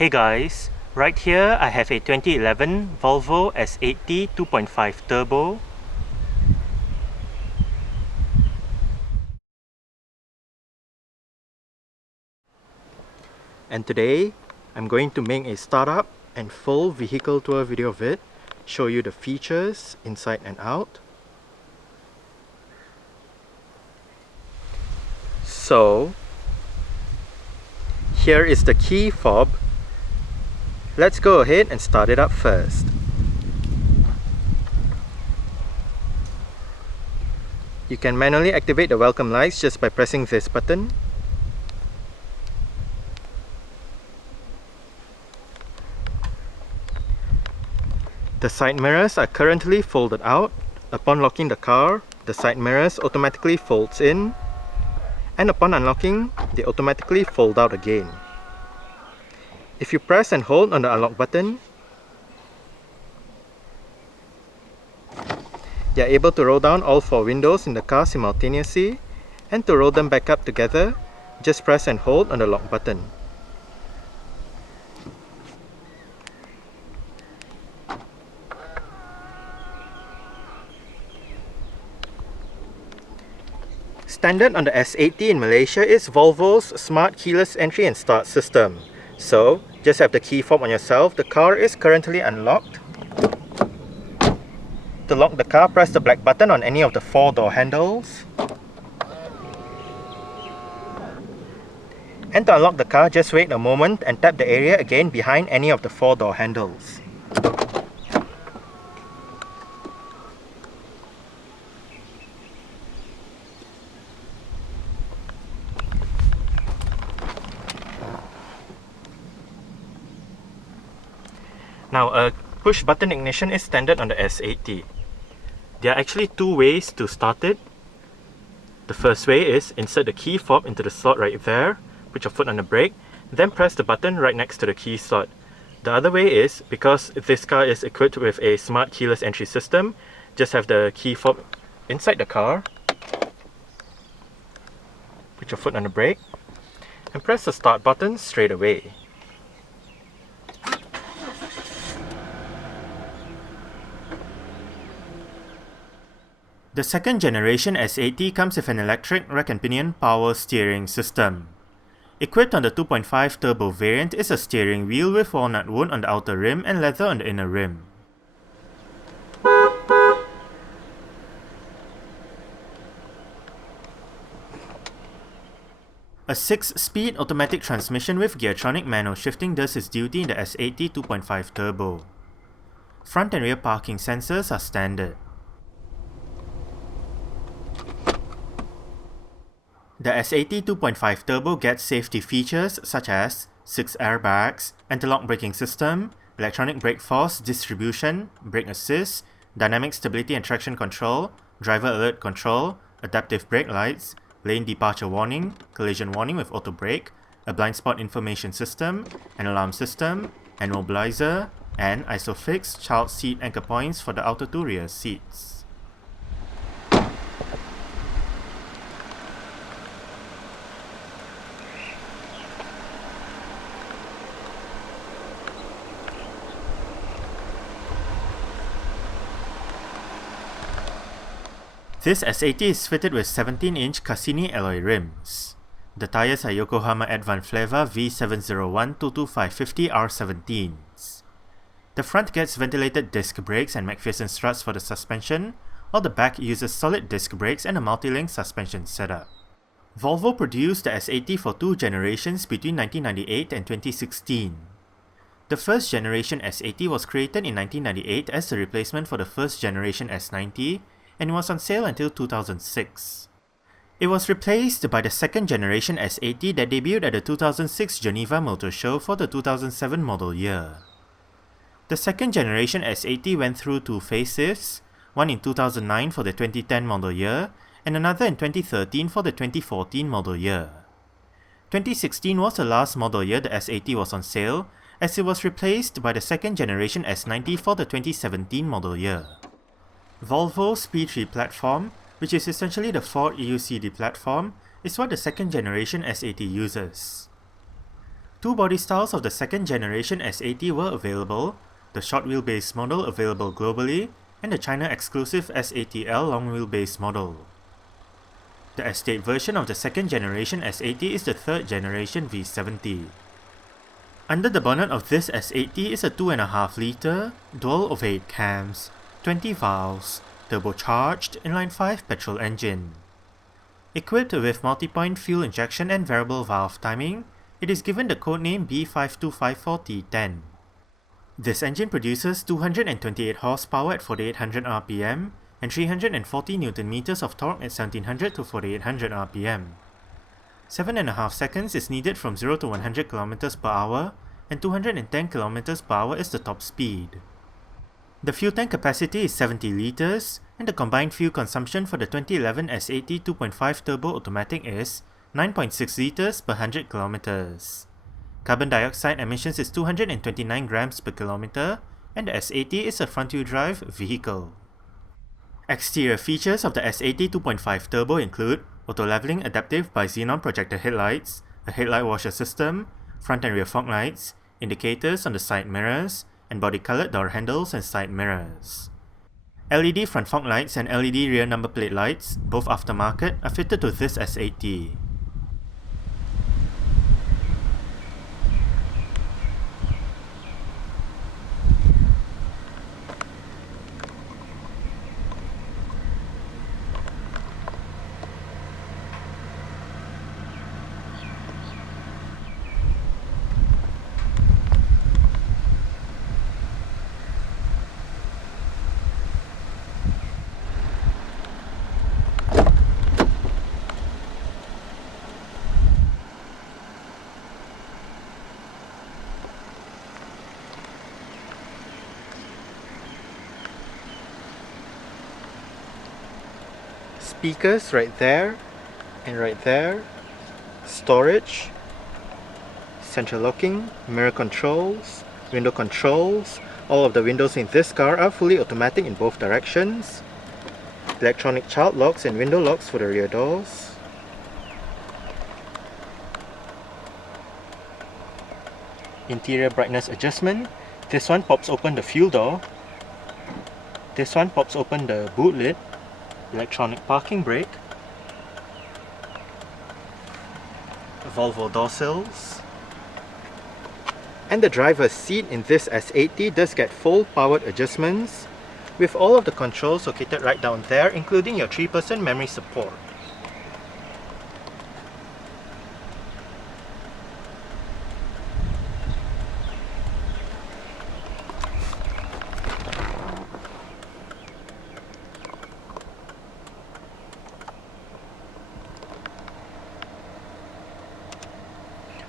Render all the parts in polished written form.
Hey guys, right here I have a 2011 Volvo S80 2.5 Turbo. And today I'm going to make a startup and full vehicle tour video of it, show you the features inside and out. So here is the key fob. Let's go ahead and start it up first. You can manually activate the welcome lights just by pressing this button. The side mirrors are currently folded out. Upon locking the car, the side mirrors automatically folds in, and upon unlocking, they automatically fold out again. If you press and hold on the unlock button, you are able to roll down all 4 windows in the car simultaneously, and to roll them back up together, just press and hold on the lock button. Standard on the S80 in Malaysia is Volvo's smart keyless entry and start system. So, just have the key fob on yourself. The car is currently unlocked. To lock the car, press the black button on any of the 4 door handles. And to unlock the car, just wait a moment and tap the area again behind any of the 4 door handles. Now, a push button ignition is standard on the S80. There are actually 2 ways to start it. The first way is insert the key fob into the slot right there, put your foot on the brake, then press the button right next to the key slot. The other way is, because this car is equipped with a smart keyless entry system, just have the key fob inside the car, put your foot on the brake, and press the start button straight away. The second generation S80 comes with an electric rack and pinion power steering system. Equipped on the 2.5 turbo variant is a steering wheel with walnut wood on the outer rim and leather on the inner rim. A 6-speed automatic transmission with geartronic manual shifting does its duty in the S80 2.5 turbo. Front and rear parking sensors are standard. The S80 2.5 Turbo gets safety features such as 6 airbags, anti-lock braking system, electronic brake force distribution, brake assist, dynamic stability and traction control, driver alert control, adaptive brake lights, lane departure warning, collision warning with auto brake, a blind spot information system, an alarm system, an immobilizer, and ISOFIX child seat anchor points for the outer 2 rear seats. This S80 is fitted with 17-inch Cassini alloy rims. The tyres are Yokohama Advan Fleva V701 2.5T R17s. The front gets ventilated disc brakes and McPherson struts for the suspension, while the back uses solid disc brakes and a multi-link suspension setup. Volvo produced the S80 for 2 generations between 1998 and 2016. The first generation S80 was created in 1998 as a replacement for the first generation S90, and was on sale until 2006. It was replaced by the second generation S80 that debuted at the 2006 Geneva Motor Show for the 2007 model year. The second generation S80 went through 2 facelifts, one in 2009 for the 2010 model year, and another in 2013 for the 2014 model year. 2016 was the last model year the S80 was on sale, as it was replaced by the second generation S90 for the 2017 model year. Volvo's P3 platform, which is essentially the Ford EUCD platform, is what the second generation S80 uses. Two body styles of the second generation S80 were available, the short wheelbase model available globally, and the China exclusive S80L long wheelbase model. The estate version of the second generation S80 is the third generation V70. Under the bonnet of this S80 is a 2.5 litre, dual of 8 cams, 20 valves, turbocharged inline-5 petrol engine. Equipped with multi-point fuel injection and variable valve timing, it is given the codename B5254T10. This engine produces 228 horsepower at 4800 rpm and 340 Nm of torque at 1700 to 4800 rpm. 7.5 seconds is needed from 0 to 100 km per hour, and 210 km per hour is the top speed. The fuel tank capacity is 70 litres, and the combined fuel consumption for the 2011 S80 2.5 turbo automatic is 9.6 litres per 100 km. Carbon dioxide emissions is 229 grams per kilometer, and the S80 is a front-wheel drive vehicle. Exterior features of the S80 2.5 turbo include auto-leveling adaptive by xenon projector headlights, a headlight washer system, front and rear fog lights, indicators on the side mirrors, and body-colored door handles and side mirrors. LED front fog lights and LED rear number plate lights, both aftermarket, are fitted to this S80. Speakers right there and right there, storage, central locking, mirror controls, window controls. All of the windows in this car are fully automatic in both directions. Electronic child locks and window locks for the rear doors. Interior brightness adjustment. This one pops open the fuel door. This one pops open the boot lid. Electronic parking brake, Volvo door sills, and the driver's seat in this S80 does get full powered adjustments with all of the controls located right down there, including your 3-person memory support.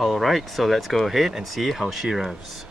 Alright, so let's go ahead and see how she revs.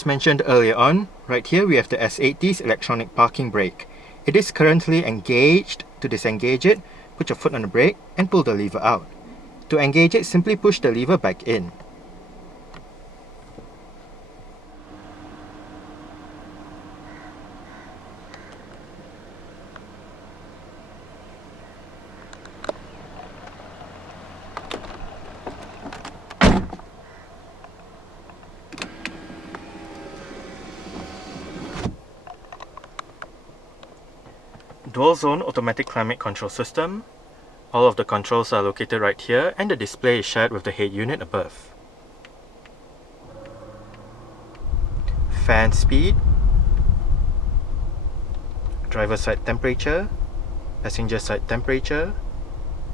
As mentioned earlier on, right here we have the S80's electronic parking brake. It is currently engaged. To disengage it, put your foot on the brake and pull the lever out. To engage it, simply push the lever back in. Dual zone automatic climate control system. All of the controls are located right here and the display is shared with the head unit above. Fan speed, driver side temperature, passenger side temperature,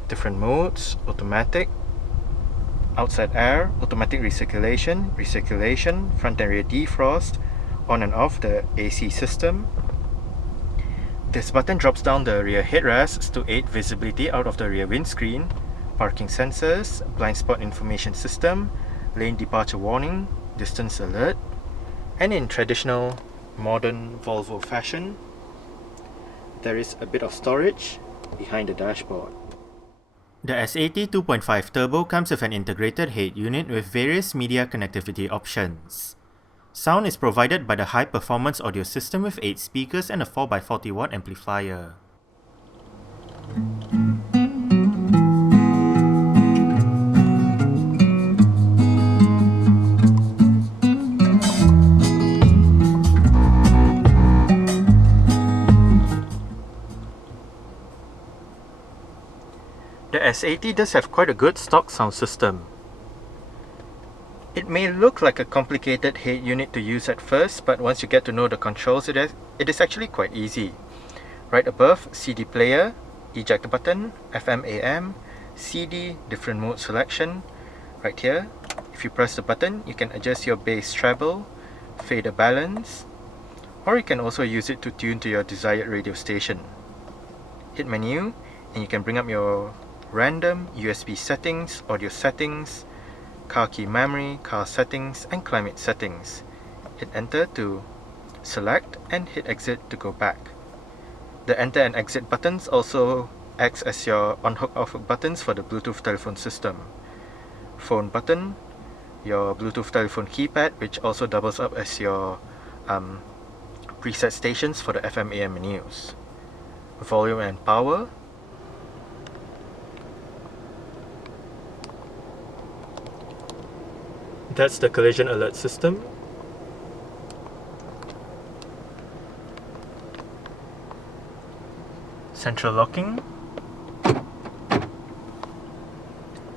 different modes, automatic, outside air, automatic recirculation, front and rear defrost, on and off the AC system. This button drops down the rear headrests to aid visibility out of the rear windscreen, parking sensors, blind spot information system, lane departure warning, distance alert, and in traditional modern Volvo fashion, there is a bit of storage behind the dashboard. The S80 2.5 Turbo comes with an integrated head unit with various media connectivity options. Sound is provided by the high-performance audio system with 8 speakers and a 4x40W amplifier. The S80 does have quite a good stock sound system. It may look like a complicated head unit to use at first, but once you get to know the controls, it is actually quite easy. Right above, CD player, eject button, FM AM, CD, different mode selection. Right here, if you press the button, you can adjust your bass treble, fader balance, or you can also use it to tune to your desired radio station. Hit menu, and you can bring up your random, USB settings, audio settings, car key memory, car settings, and climate settings. Hit enter to select and hit exit to go back. The enter and exit buttons also acts as your on-hook off-hook buttons for the Bluetooth telephone system. Phone button, your Bluetooth telephone keypad, which also doubles up as your preset stations for the FM AM menus. Volume and power. That's the collision alert system. Central locking.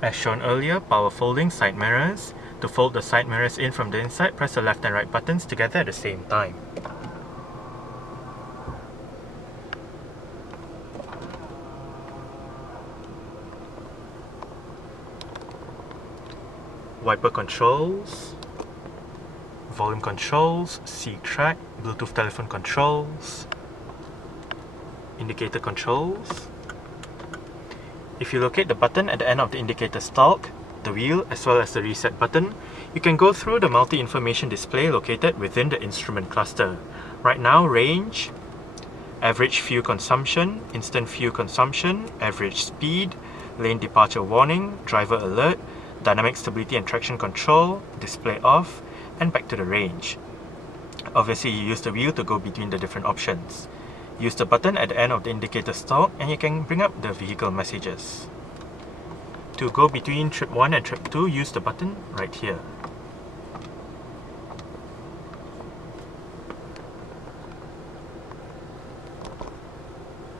As shown earlier, power folding side mirrors. To fold the side mirrors in from the inside, press the left and right buttons together at the same time. Wiper controls, volume controls, seat track, Bluetooth telephone controls, indicator controls. If you locate the button at the end of the indicator stalk, the wheel as well as the reset button, you can go through the multi-information display located within the instrument cluster. Right now, range, average fuel consumption, instant fuel consumption, average speed, lane departure warning, driver alert, dynamic stability and traction control, display off, and back to the range. Obviously, you use the wheel to go between the different options. Use the button at the end of the indicator stalk and you can bring up the vehicle messages. To go between trip 1 and trip 2, use the button right here.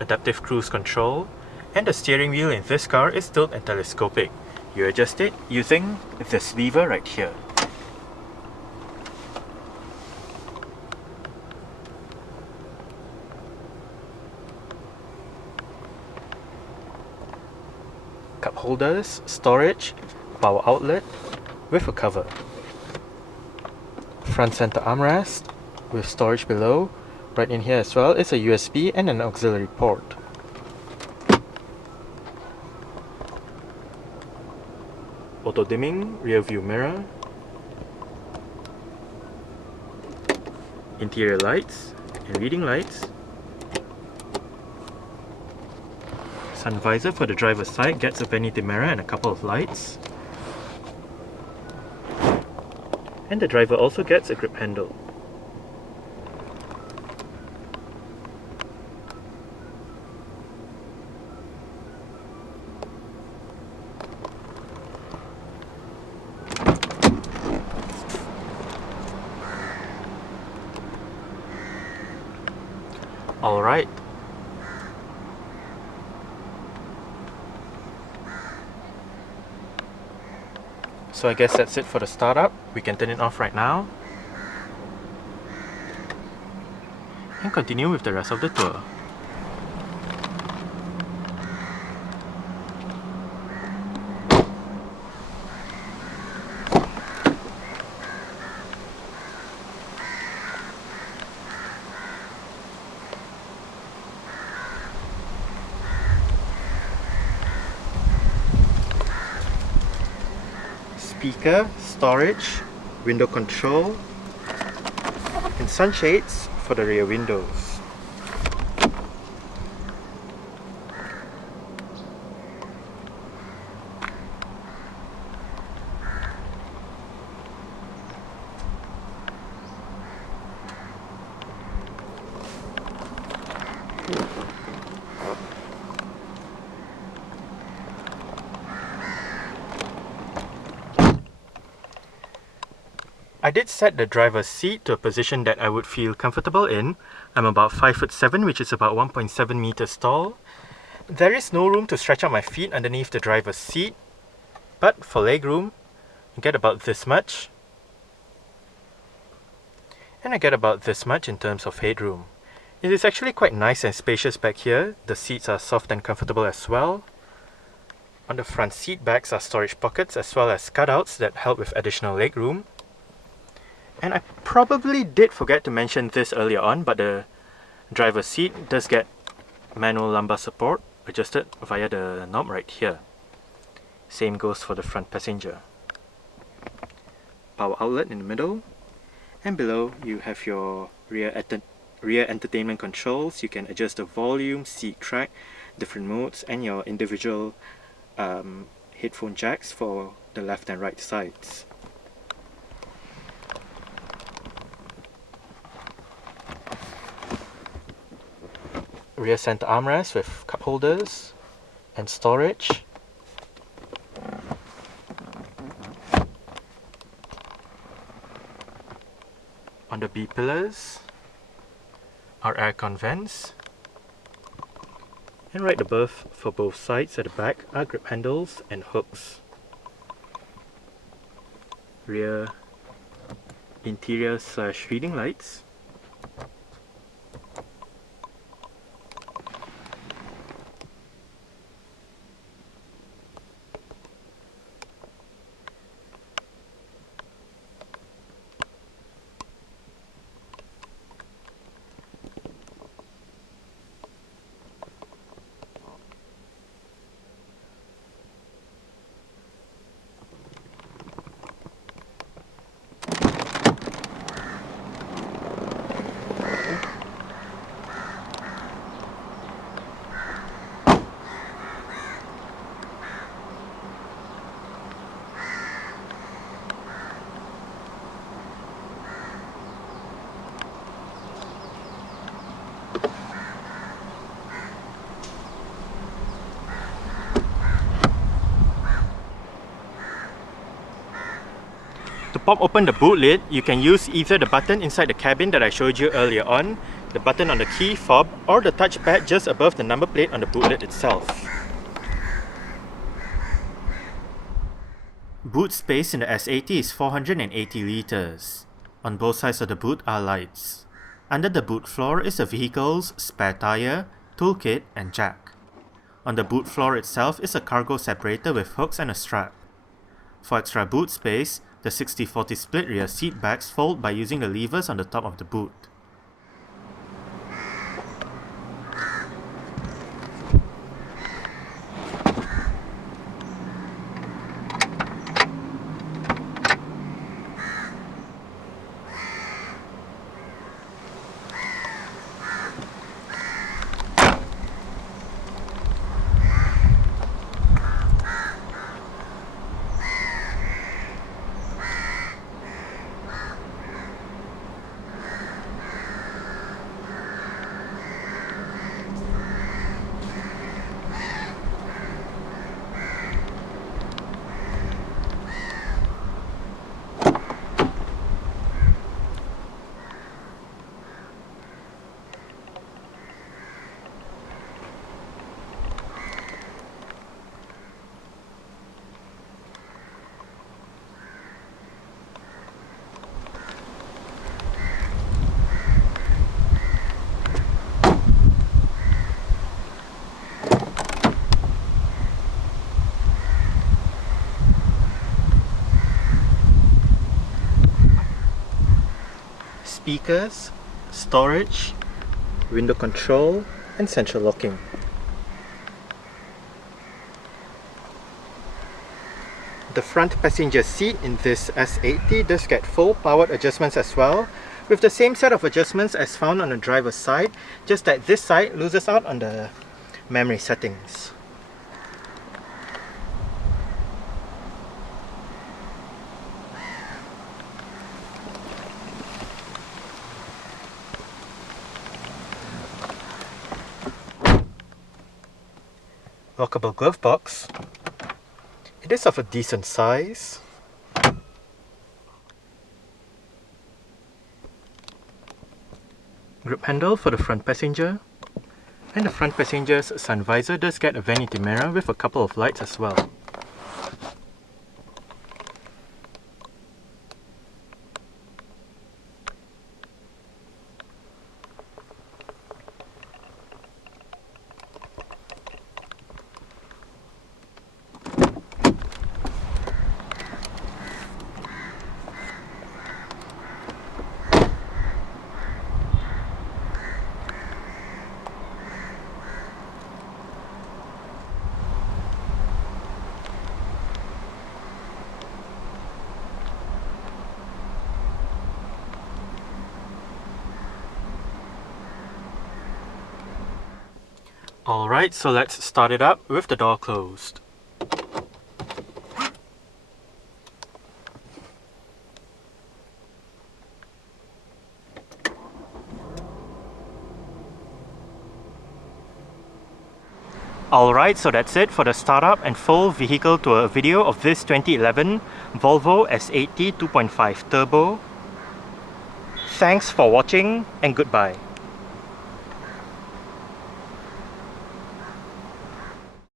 Adaptive cruise control, and the steering wheel in this car is tilt and telescopic. You adjust it using this lever right here. Cup holders, storage, power outlet with a cover. Front center armrest with storage below. Right in here as well is a USB and an auxiliary port. Auto dimming rear view mirror. interior lights and reading lights. Sun visor for the driver's side gets a vanity mirror and a couple of lights. And the driver also gets a grip handle. Alright. So I guess that's it for the startup. We can turn it off right now and continue with the rest of the tour. Speaker, storage, window control, and sunshades for the rear windows. I did set the driver's seat to a position that I would feel comfortable in. I'm about 5'7", which is about 1.7 meters tall. There is no room to stretch out my feet underneath the driver's seat, but for legroom, I get about this much. And I get about this much in terms of headroom. It is actually quite nice and spacious back here. The seats are soft and comfortable as well. On the front seat backs are storage pockets as well as cutouts that help with additional legroom. And I probably did forget to mention this earlier on, but the driver's seat does get manual lumbar support adjusted via the knob right here. Same goes for the front passenger. Power outlet in the middle, and below you have your rear entertainment controls. You can adjust the volume, seat track, different modes, and your individual headphone jacks for the left and right sides. Rear center armrest with cup holders and storage. On the B pillars are aircon vents, and right above for both sides at the back are grip handles and hooks. Rear interior / reading lights. To pop open the boot lid, you can use either the button inside the cabin that I showed you earlier on, the button on the key fob, or the touchpad just above the number plate on the boot lid itself. Boot space in the S80 is 480 litres. On both sides of the boot are lights. Under the boot floor is the vehicle's spare tyre, toolkit and jack. On the boot floor itself is a cargo separator with hooks and a strap. For extra boot space, the 60-40 split rear seat backs fold by using the levers on the top of the boot. speakers, storage, window control, and central locking. The front passenger seat in this S80 does get full powered adjustments as well, with the same set of adjustments as found on the driver's side, just that this side loses out on the memory settings. Lockable glove box. It is of a decent size. Grip handle for the front passenger. And the front passenger's sun visor does get a vanity mirror with a couple of lights as well. Alright, so let's start it up with the door closed. Alright, so that's it for the startup and full vehicle tour video of this 2011 Volvo S80 2.5 Turbo. Thanks for watching and goodbye.